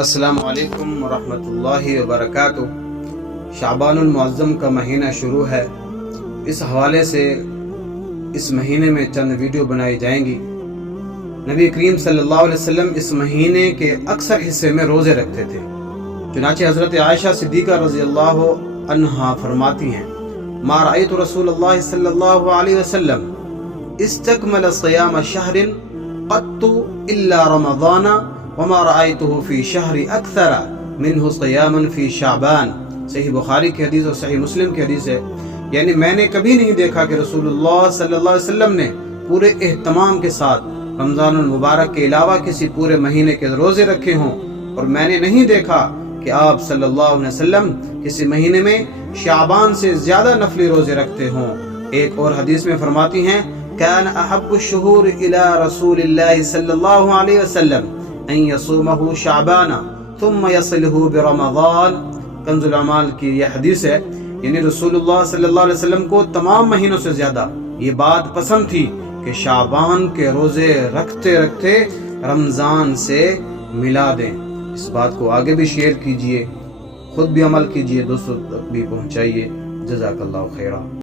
السلام علیکم ورحمۃ اللہ وبرکاتہ۔ شعبان المعظم کا مہینہ شروع ہے۔ اس حوالے سے اس مہینے میں چند ویڈیو بنائی جائیں گی۔ نبی کریم صلی اللہ علیہ وسلم اس مہینے کے اکثر حصے میں روزے رکھتے تھے۔ چنانچہ حضرت عائشہ صدیقہ رضی اللہ عنہا فرماتی ہیں، ما رأیت رسول اللہ صلی اللہ علیہ وسلم استکمل صیام شہر قط الا رمضان وما رأیته فی شہر اکثر منہ صیاما فی شعبان۔ صحیح بخاری کی حدیث اور صحیح مسلم کی حدیث ہے، یعنی میں نے کبھی نہیں دیکھا کہ رسول اللہ صلی اللہ علیہ وسلم نے پورے اہتمام کے ساتھ رمضان المبارک کے علاوہ کسی پورے مہینے کے روزے رکھے ہوں، اور میں نے نہیں دیکھا کہ آپ صلی اللہ علیہ وسلم کسی مہینے میں شعبان سے زیادہ نفلی روزے رکھتے ہوں۔ ایک اور حدیث میں فرماتی ہیں، کان احب الشہور الی رسول اللہ صلی اللہ علیہ وسلم ان یصومہ شعبان ثم یصلہ برمضان۔ کنز الاعمال کی یہ حدیث ہے، یعنی رسول اللہ صلی اللہ علیہ وسلم کو تمام مہینوں سے زیادہ یہ بات پسند تھی کہ شعبان کے روزے رکھتے رکھتے رمضان سے ملا دیں۔ اس بات کو آگے بھی شیئر کیجئے، خود بھی عمل کیجئے، دوستوں تک بھی پہنچائیے۔ جزاک اللہ خیرہ۔